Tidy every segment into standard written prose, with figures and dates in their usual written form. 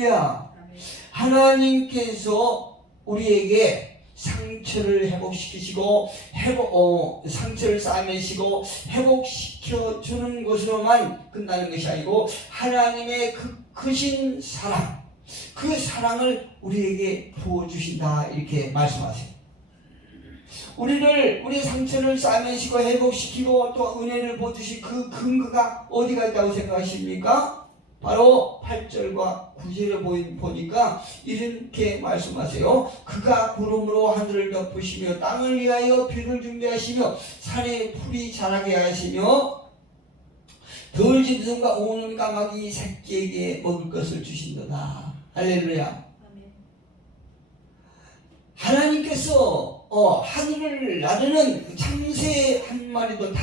할렐루야. 하나님께서 우리에게 상처를 회복시키시고 상처를 싸매시고 회복시켜 주는 것으로만 끝나는 것이 아니고 하나님의 그 크신 사랑, 그 사랑을 우리에게 부어주신다 이렇게 말씀하세요. 우리 상처를 싸매시고 회복시키고 또 은혜를 부어주신 그 근거가 어디가 있다고 생각하십니까? 바로 8절과 9절을 보니까 이렇게 말씀하세요. 그가 구름으로 하늘을 덮으시며 땅을 위하여 비를 준비하시며 산에 풀이 자라게 하시며 들짐승과 오는 까마귀 새끼에게 먹을 것을 주신도다. 할렐루야. 하나님께서 하늘을 나르는 참새 한 마리도 다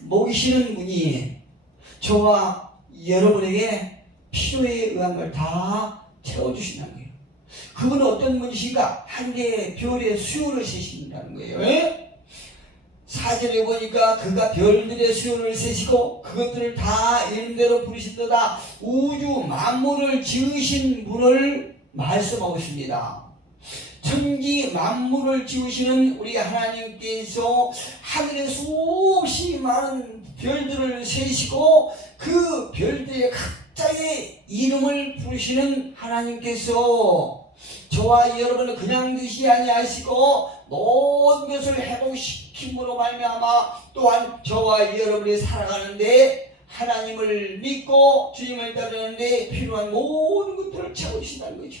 먹이시는 분이 저와 여러분에게 필요에 의한 걸 다 채워주신다는 거예요. 그분은 어떤 분이신가? 한 개의 별의 수요를 세신다는 거예요. 4절에 보니까 그가 별들의 수요를 세시고 그것들을 다 이름대로 부르신도다. 우주 만물을 지으신 분을 말씀하고 있습니다. 천지 만물을 지으시는 우리 하나님께서 하늘에 수없이 많은 별들을 세시고 그 별들의 각자의 이름을 부르시는 하나님께서 저와 여러분을 그냥 두시지 아니하시고 모든 것을 회복시킴으로 말미암아 또한 저와 여러분이 살아가는데 하나님을 믿고 주님을 따르는데 필요한 모든 것들을 채워주신다는 거죠.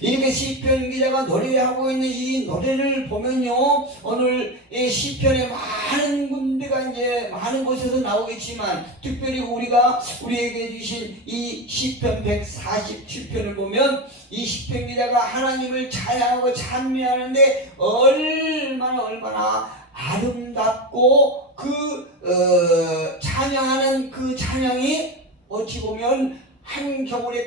이렇게 시편 기자가 노래하고 있는 이 노래를 보면요, 오늘 이 시편에 많은 군데가 이제 많은 곳에서 나오겠지만 특별히 우리에게 주신 이 시편 147편을 보면 이 시편 기자가 하나님을 찬양하고 찬미하는데 얼마나 아름답고 찬양하는 그 찬양이 어찌 보면 한 겨울에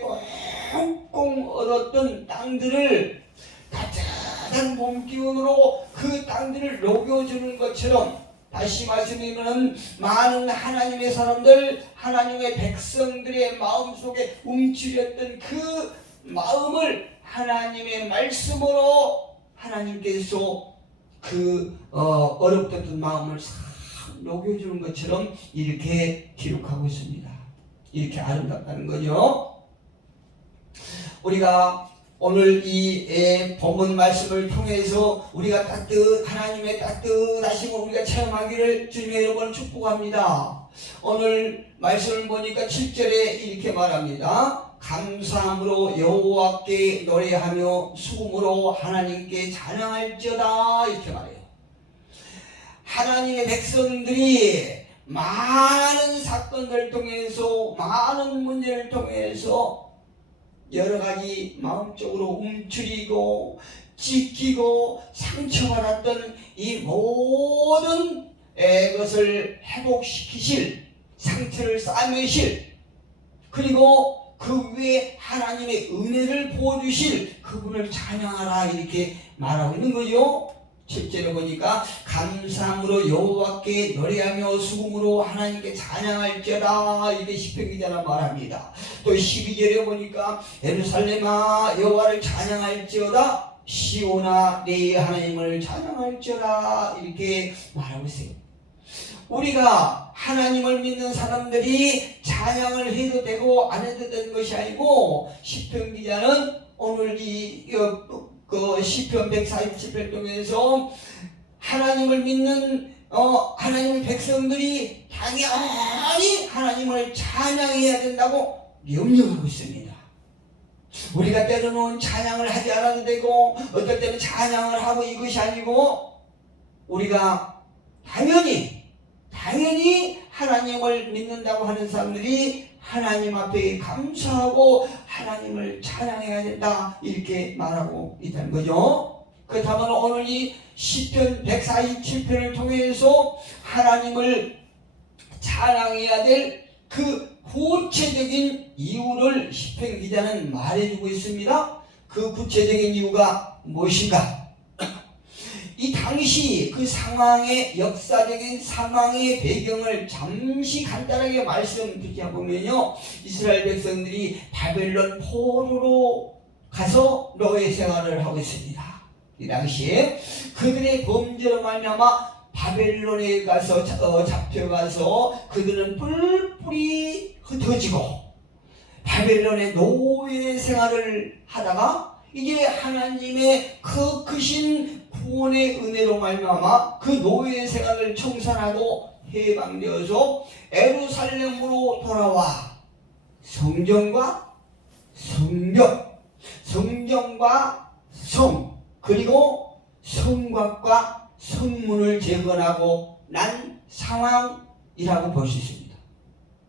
꽁꽁 얼었던 땅들을 따뜻한 봄 기운으로 그 땅들을 녹여주는 것처럼 다시 말씀드리면 많은 하나님의 사람들, 하나님의 백성들의 마음속에 움츠렸던 그 마음을 하나님의 말씀으로 하나님께서 어렵던 마음을 싹 녹여주는 것처럼 이렇게 기록하고 있습니다. 이렇게 아름답다는 거죠. 우리가 오늘 이 본문 말씀을 통해서 우리가 하나님의 따뜻하심을 우리가 체험하기를 주님의 이름으로 축복합니다. 오늘 말씀을 보니까 7절에 이렇게 말합니다. 감사함으로 여호와께 노래하며 수금으로 하나님께 찬양할지어다 이렇게 말해요. 하나님의 백성들이 많은 사건들을 통해서 많은 문제를 통해서 여러 가지 마음적으로 움츠리고 찢기고 상처받았던 이 모든 것을 회복시키실, 상처를 싸매실, 그리고 그 위에 하나님의 은혜를 부어주실 그분을 찬양하라 이렇게 말하고 있는 거죠. 7절에 보니까 감사함으로 여호와께 노래하며 수금으로 하나님께 찬양할지어다 이렇게 시편 기자가 말합니다. 또 12절에 보니까 예루살렘아 여호와를 찬양할지어다 시온아 네 하나님을 찬양할지어다 이렇게 말하고 있어요. 우리가 하나님을 믿는 사람들이 찬양을 해도 되고 안 해도 되는 것이 아니고 시편 기자는 오늘 시편 147편 중에서 하나님을 믿는 하나님의 백성들이 당연히 하나님을 찬양해야 된다고 명령하고 있습니다. 우리가 때로는 찬양을 하지 않아도 되고 어떨 때는 찬양을 하고 이것이 아니고 우리가 당연히 하나님을 믿는다고 하는 사람들이 하나님 앞에 감사하고 하나님을 찬양해야 된다 이렇게 말하고 있다는 거죠. 그렇다면 오늘 이 시편 147편을 통해서 하나님을 찬양해야 될 그 구체적인 이유를 시편 기자는 말해주고 있습니다. 그 구체적인 이유가 무엇인가? 이 당시 그 상황의 역사적인 상황의 배경을 잠시 간단하게 말씀드려보면요, 이스라엘 백성들이 바벨론 포로로 가서 노예 생활을 하고 있습니다. 이 당시에 그들의 범죄로 말미암아 바벨론에 가서 잡혀가서 그들은 뿔뿔이 흩어지고 바벨론의 노예 생활을 하다가 이제 하나님의 그 크신 구원의 은혜로 말미암아 그 노예 생활을 청산하고 해방되어서 예루살렘으로 돌아와 성전과 성전, 성전과 성, 그리고 성곽과 성문을 재건하고 난 상황이라고 볼 수 있습니다.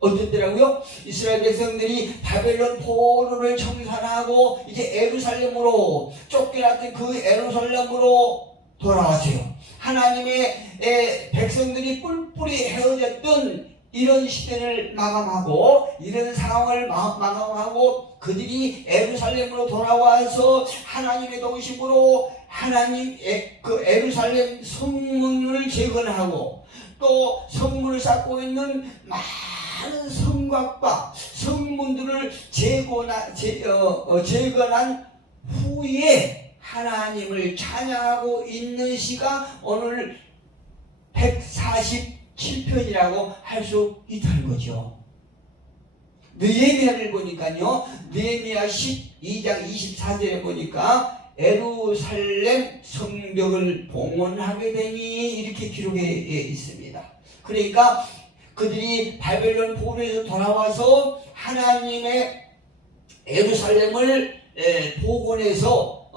어떻더라고요? 이스라엘 백성들이 바벨론 포로를 청산하고 이제 예루살렘으로 쫓겨났던 그 예루살렘으로 돌아왔어요. 하나님의 백성들이 뿔뿔이 헤어졌던 이런 시대를 마감하고 이런 상황을 마감하고 그들이 예루살렘으로 돌아와서 하나님의 도심으로 하나님의 그 예루살렘 성문을 재건하고 또 성문을 쌓고 있는 많은 성곽과 성문들을 재건한 후에 하나님을 찬양하고 있는 시가 오늘 147편이라고 할 수 있다는 거죠. 느헤미야를 보니까요, 느헤미야 12장 24절에 보니까 예루살렘 성벽을 봉헌하게 되니 이렇게 기록해 있습니다. 그러니까 그들이 바벨론 포로에서 돌아와서 하나님의 예루살렘을 복원해서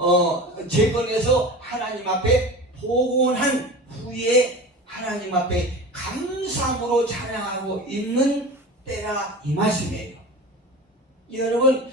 재건해서 하나님 앞에 복원한 후에 하나님 앞에 감사함으로 찬양하고 있는 때라 이 말씀이에요. 여러분,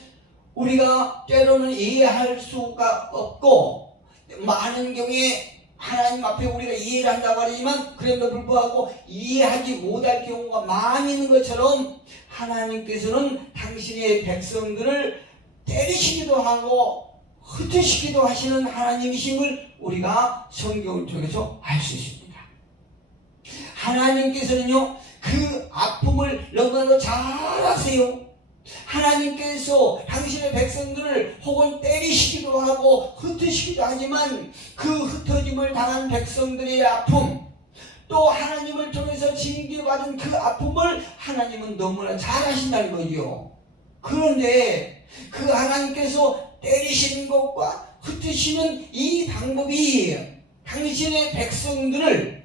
우리가 때로는 이해할 수가 없고 많은 경우에 하나님 앞에 우리가 이해를 한다고 하지만 그럼에도 불구하고 이해하지 못할 경우가 많이 있는 것처럼 하나님께서는 당신의 백성들을 때리시기도 하고 흩으시기도 하시는 하나님이심을 우리가 성경을 통해서 알 수 있습니다. 하나님께서는요, 그 아픔을 너무나도 잘 아세요. 하나님께서 당신의 백성들을 혹은 때리시기도 하고 흩으시기도 하지만 그 흩어짐을 당한 백성들의 아픔, 또 하나님을 통해서 징계받은 그 아픔을 하나님은 너무나 잘 아신다는 거죠. 그런데 그 하나님께서 때리시는 것과 흩으시는 이 방법이 당신의 백성들을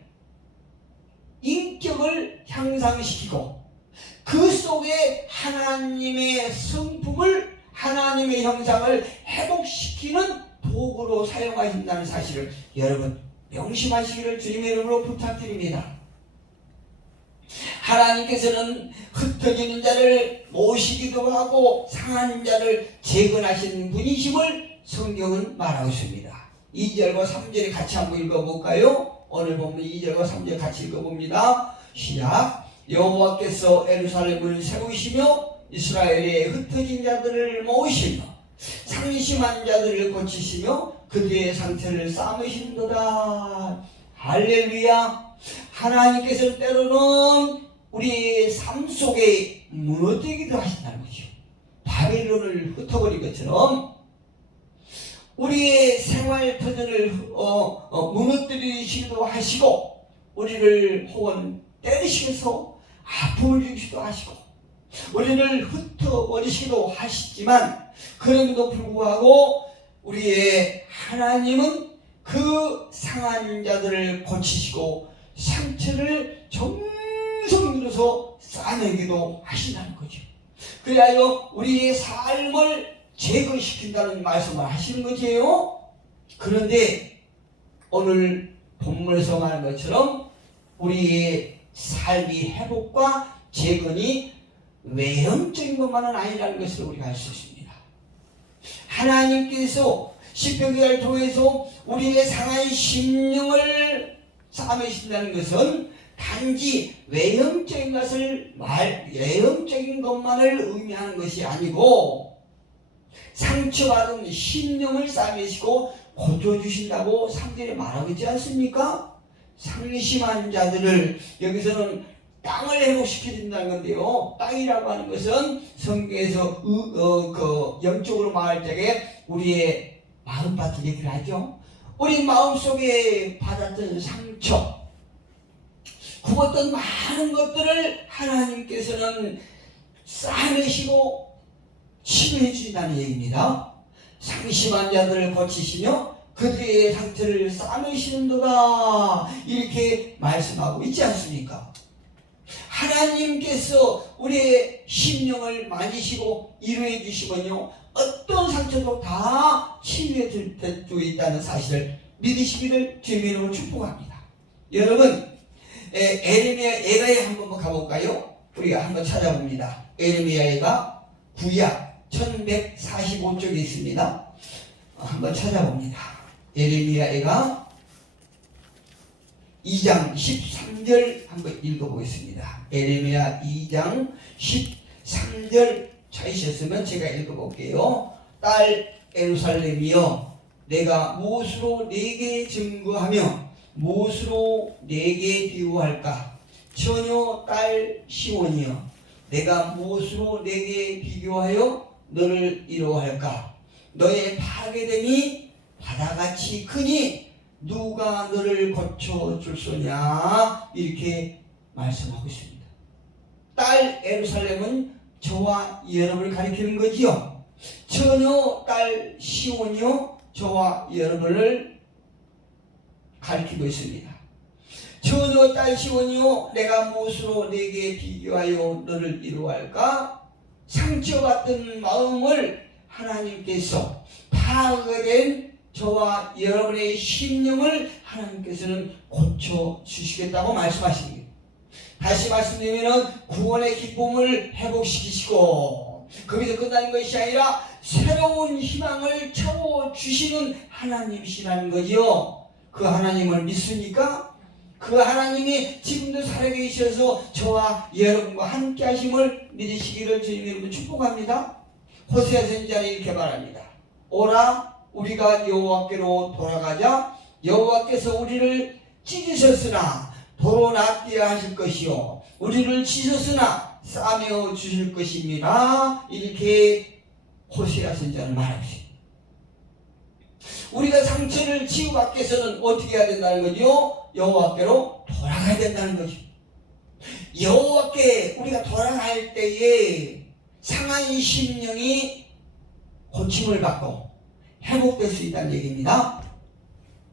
인격을 향상시키고 그 속에 하나님의 성품을, 하나님의 형상을 회복시키는 도구로 사용하신다는 사실을 여러분 명심하시기를 주님의 이름으로 부탁드립니다. 하나님께서는 흩어지는 자를 모시기도 하고 상한 자를 재건하시는 분이심을 성경은 말하고 있습니다. 2절과 3절에 같이 한번 읽어볼까요? 오늘 보면 2절과 3절 같이 읽어봅니다. 시작. 여호와께서 예루살렘을 세우시며 이스라엘의 흩어진 자들을 모으시며 상심한 자들을 고치시며 그들의 상처를 싸매신도다. 할렐루야. 하나님께서 때로는 우리의 삶 속에 무너뜨리기도 하신다는 거죠. 바벨론을 흩어버린 것처럼 우리의 생활 터전을 무너뜨리시기도 하시고 우리를 혹은 때리시면서 아픔을 주시기도 하시고 우리를 흩어버리시기도 하시지만 그럼에도 불구하고 우리의 하나님은 그 상한 자들을 고치시고 상처를 정성 들여서 싸매기도 하신다는 거죠. 그리하여 우리의 삶을 제거시킨다는 말씀을 하시는 거지요. 그런데 오늘 본문에서 말한 것처럼 우리의 삶의 회복과 재건이 외형적인 것만은 아니라는 것을 우리가 알 수 있습니다. 하나님께서 십계명을 통해서 우리의 상한 심령을 싸매신다는 것은 단지 외형적인 것만을 의미하는 것이 아니고 상처받은 심령을 싸매시고 고쳐주신다고 3절에 말하고 있지 않습니까? 상심한 자들을 여기서는 땅을 회복시켜준다는 건데요. 땅이라고 하는 것은 성경에서 영적으로 말할 적에 우리의 마음밭을 얘기를 하죠. 우리 마음속에 받았던 상처, 굽었던 많은 것들을 하나님께서는 싸매시고 치료해 주신다는 얘기입니다. 상심한 자들을 고치시며 그들의 상처를 싸매시는도다, 이렇게 말씀하고 있지 않습니까? 하나님께서 우리의 심령을 만지시고 이루해 주시면요, 어떤 상처도 다 치유해 줄 수 있다는 사실을 믿으시기를 주님의 이름으로 축복합니다. 여러분, 에레미야에 한번 가볼까요? 우리가 한번 찾아봅니다. 에레미야가 구약 1145쪽에 있습니다. 한번 찾아봅니다. 에레미야가 2장 13절 한번 읽어보겠습니다. 에레미야 2장 13절 찾으셨으면 제가 읽어볼게요. 딸 예루살렘이여, 내가 무엇으로 네게 증거하며 무엇으로 네게 비유할까? 처녀 딸 시온이여, 내가 무엇으로 네게 비교하여 너를 이로할까? 너의 파괴됨이 바다같이 크니 누가 너를 고쳐줄소냐, 이렇게 말씀하고 있습니다. 딸 예루살렘은 저와 여러분을 가리키는 거지요. 처녀 딸 시온이요, 저와 여러분을 가리키고 있습니다. 처녀 딸 시온이요, 내가 무엇으로 네게 비교하여 너를 이루할까? 상처받은 마음을 하나님께서, 파괴된 저와 여러분의 심령을 하나님께서는 고쳐주시겠다고 말씀하십니다. 다시 말씀드리면 구원의 기쁨을 회복시키시고 거기서 끝나는 것이 아니라 새로운 희망을 채워주시는 하나님이시라는 거지요. 그 하나님을 믿습니까? 그 하나님이 지금도 살아계셔서 저와 여러분과 함께 하심을 믿으시기를 주님의 이름으로 축복합니다. 호세아 선지자는 이렇게 말합니다. 오라, 우리가 여호와께로 돌아가자. 여호와께서 우리를 찢으셨으나 도로 낫게 하실 것이요, 우리를 치셨으나 싸매어 주실 것입니다. 이렇게 호세아 선지자는 말하고 있습니다. 우리가 상처를 치유받기 위해서는 어떻게 해야 된다는 거죠? 여호와께로 돌아가야 된다는 거죠. 여호와께 우리가 돌아갈 때에 상한 심령이 고침을 받고 회복될 수 있다는 얘기입니다.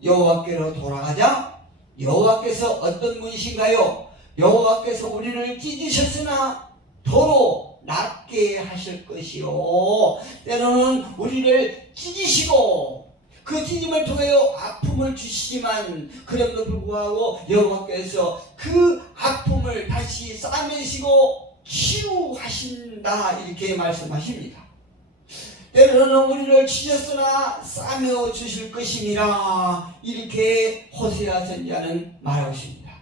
여호와께로 돌아가자. 여호와께서 어떤 분이신가요? 여호와께서 우리를 찢으셨으나 도로 낫게 하실 것이요, 때로는 우리를 찢으시고 그 찢음을 통하여 아픔을 주시지만 그럼에도 불구하고 여호와께서 그 아픔을 다시 싸매시고 치유하신다, 이렇게 말씀하십니다. 때로는 우리를 찢었으나 싸매어 주실 것임이라, 이렇게 호세아 선지자는 말하고 있습니다.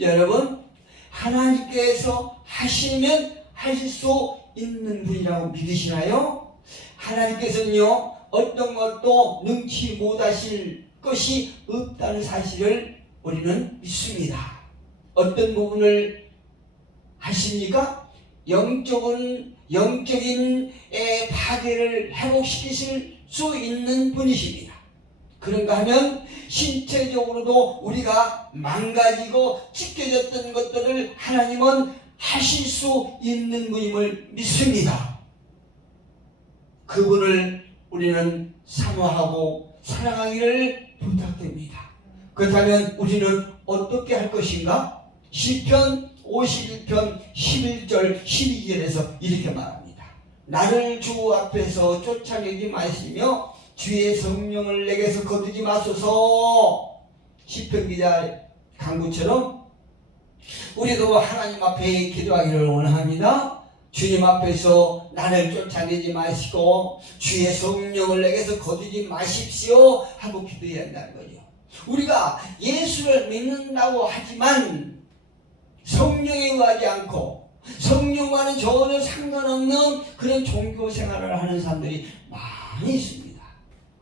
여러분, 하나님께서 하시면 하실 수 있는 분이라고 믿으시나요? 하나님께서는요, 어떤 것도 능치 못하실 것이 없다는 사실을 우리는 믿습니다. 어떤 부분을 하십니까? 영적인 파괴를 회복시키실 수 있는 분이십니다. 그런가 하면 신체적으로도 우리가 망가지고 찢겨졌던 것들을 하나님은 하실 수 있는 분임을 믿습니다. 그분을 우리는 사모하고 사랑하기를 부탁드립니다. 그렇다면 우리는 어떻게 할 것인가? 시편 51편 11절 12절에서 이렇게 말합니다. 나를 주 앞에서 쫓아내지 마시며 주의 성령을 내게서 거두지 마소서. 시편 기자 간구처럼 우리도 하나님 앞에 기도하기를 원합니다. 주님 앞에서 나를 쫓아내지 마시고 주의 성령을 내게서 거두지 마십시오 하고 기도해야 한다는 거죠. 우리가 예수를 믿는다고 하지만 성령에 의하지 않고 성령과는 전혀 상관없는 그런 종교 생활을 하는 사람들이 많이 있습니다.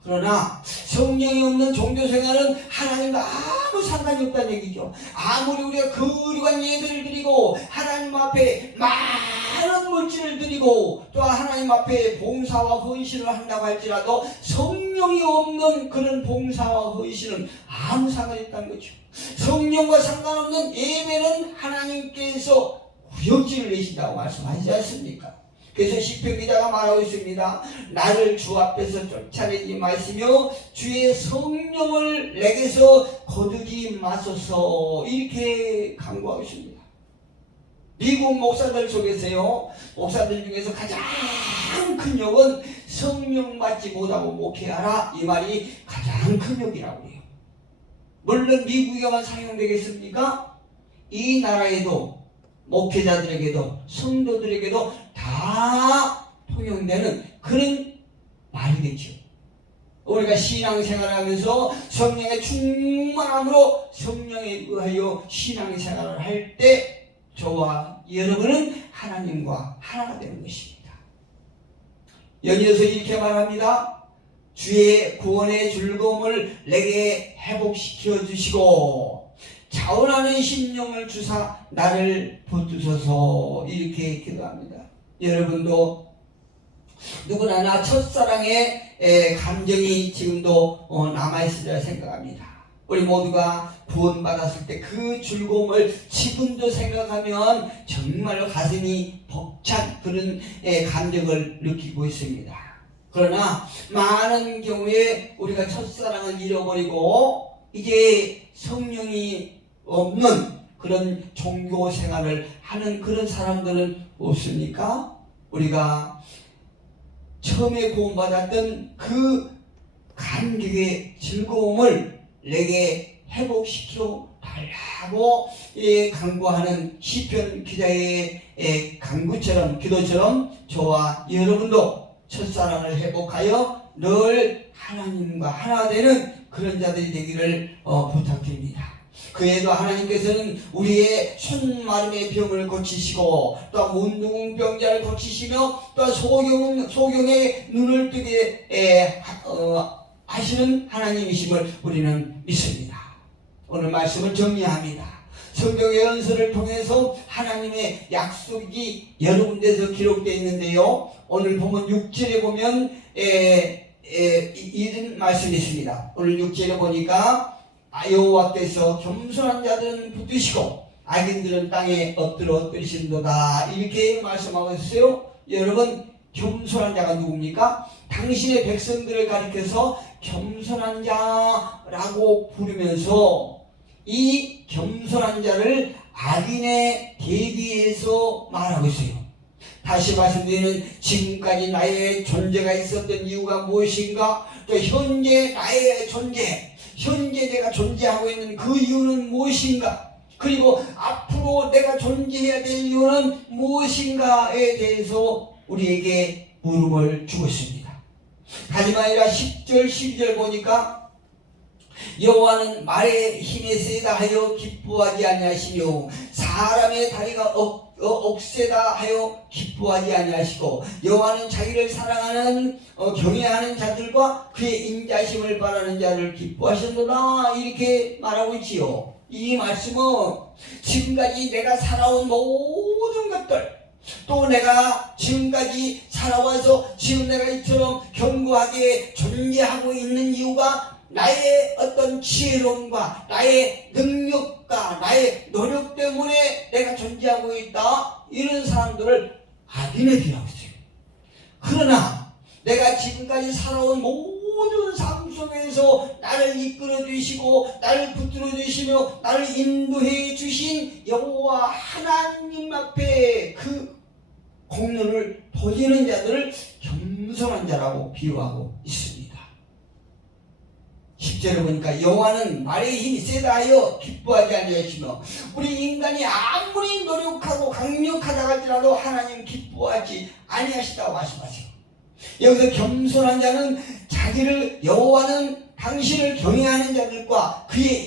그러나 성령이 없는 종교생활은 하나님과 아무 상관이 없다는 얘기죠. 아무리 우리가 거룩한 예배를 드리고 하나님 앞에 많은 물질을 드리고 또 하나님 앞에 봉사와 헌신을 한다고 할지라도 성령이 없는 그런 봉사와 헌신은 아무 상관이 없다는 거죠. 성령과 상관없는 예배는 하나님께서 구역질을 내신다고 말씀하시지 않습니까? 그래서 시편 기자가 말하고 있습니다. 나를 주 앞에서 쫓아내지 마시며 주의 성령을 내게서 거두지 마소서, 이렇게 강구하고 있습니다. 미국 목사들 속에서요, 목사들 중에서 가장 큰 욕은 성령 받지 못하고 목회하라, 이 말이 가장 큰 욕이라고 해요. 물론 미국에만 사용되겠습니까? 이 나라에도 목회자들에게도 성도들에게도 다 통용되는 그런 말이겠죠. 우리가 신앙생활을 하면서 성령의 충만함으로 성령에 의하여 신앙생활을 할 때 저와 여러분은 하나님과 하나가 되는 것입니다. 여기서 이렇게 말합니다. 주의 구원의 즐거움을 내게 회복시켜 주시고 자원하는 심령을 주사 나를 붙드소서, 이렇게 기도합니다. 여러분도 누구나 나 첫사랑의 감정이 지금도 남아있으리라 생각합니다. 우리 모두가 구원받았을 때 그 즐거움을 지금도 생각하면 정말로 가슴이 벅찬 그런 감정을 느끼고 있습니다. 그러나 많은 경우에 우리가 첫사랑을 잃어버리고 이제 성령이 없는 그런 종교 생활을 하는 그런 사람들은 없습니까? 우리가 처음에 구원받았던 그 감격의 즐거움을 내게 회복시켜 달라고 간구하는 시편 기자의 간구처럼, 기도처럼 저와 여러분도 첫사랑을 회복하여 늘 하나님과 하나 되는 그런 자들이 되기를 부탁드립니다. 그에도 하나님께서는 우리의 손마름의 병을 고치시고 또 문둥병자를 고치시며 또 소경의 눈을 뜨게 하시는 하나님이심을 우리는 믿습니다. 오늘 말씀을 정리합니다. 성경의 연설을 통해서 하나님의 약속이 여러 군데서 기록되어 있는데요, 오늘 보면 6절에 보면 이런 말씀이 있습니다. 오늘 6절에 보니까 여호와께서 겸손한 자들은 붙드시고 악인들은 땅에 엎드리신도다, 이렇게 말씀하고 있어요. 여러분, 겸손한 자가 누굽니까? 당신의 백성들을 가리켜서 겸손한 자라고 부르면서 이 겸손한 자를 악인에 대비해서 말하고 있어요. 다시 말씀드리면 지금까지 나의 존재가 있었던 이유가 무엇인가? 또 현재 나의 존재, 현재 내가 존재하고 있는 그 이유는 무엇인가? 그리고 앞으로 내가 존재해야 될 이유는 무엇인가에 대해서 우리에게 물음을 주고 있습니다. 하지만 아니라 10절 12절 보니까 여호와는 말의 힘에 세다 하여 기뻐하지 아니하시며 사람의 다리가 억세다 하여 기뻐하지 아니하시고 여호와는 자기를 사랑하는 경외하는 자들과 그의 인자심을 바라는 자를 기뻐하신도다, 이렇게 말하고 있지요. 이 말씀은 지금까지 내가 살아온 모든 것들, 또 내가 지금까지 살아와서 지금 내가 이처럼 견고하게 존재하고 있는 이유가 나의 어떤 지혜로움과 나의 능력과 나의 노력 때문에 내가 존재하고 있다, 이런 사람들을 악인에 비하고 있어요. 그러나 내가 지금까지 살아온 모든 삶 속에서 나를 이끌어 주시고 나를 붙들어 주시며 나를 인도해 주신 여호와 하나님 앞에 그 공로를 돌리는 자들을 겸손한 자라고 비유하고 있습니다. 10절에 보니까 여호와는 말의 힘이 세다 하여 기뻐하지 아니하시며, 우리 인간이 아무리 노력하고 강력하다 할지라도 하나님 기뻐하지 아니하시다고 말씀하세요. 여기서 겸손한 자는 자기를, 여호와는 당신을 경외하는 자들과 그의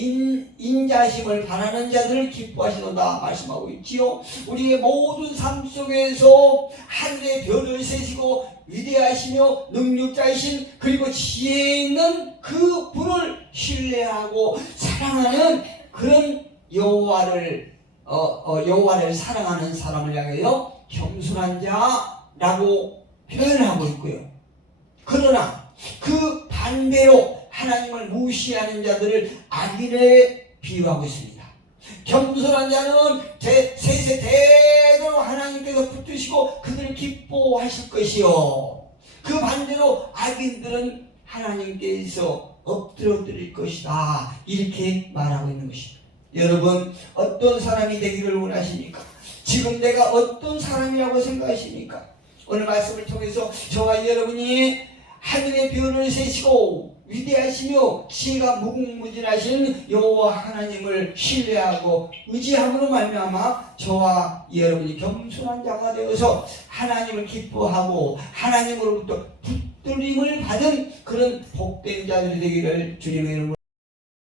인자심을 바라는 자들을 기뻐하시도다 말씀하고 있지요. 우리의 모든 삶 속에서 하늘의 별을 세시고 위대하시며 능력자이신 그리고 지혜 있는 그 분을 신뢰하고 사랑하는 그런 여호와를 사랑하는 사람을 향하여 겸손한 자라고 표현하고 있고요. 그러나 그 반대로 하나님을 무시하는 자들을 악인에 비유하고 있습니다. 겸손한 자는 세세대대로 하나님께서 붙드시고 그들을 기뻐하실 것이요, 그 반대로 악인들은 하나님께서 엎드려드릴 것이다, 이렇게 말하고 있는 것입니다. 여러분, 어떤 사람이 되기를 원하십니까? 지금 내가 어떤 사람이라고 생각하십니까? 오늘 말씀을 통해서 저와 여러분이 하늘의 별을 세시고 위대하시며 지혜가 무궁무진하신 여호와 하나님을 신뢰하고 의지함으로 말미암아 저와 여러분이 겸손한 자가 되어서 하나님을 기뻐하고 하나님으로부터 붙들림을 받은 그런 복된 자들이 되기를 주님의 이름으로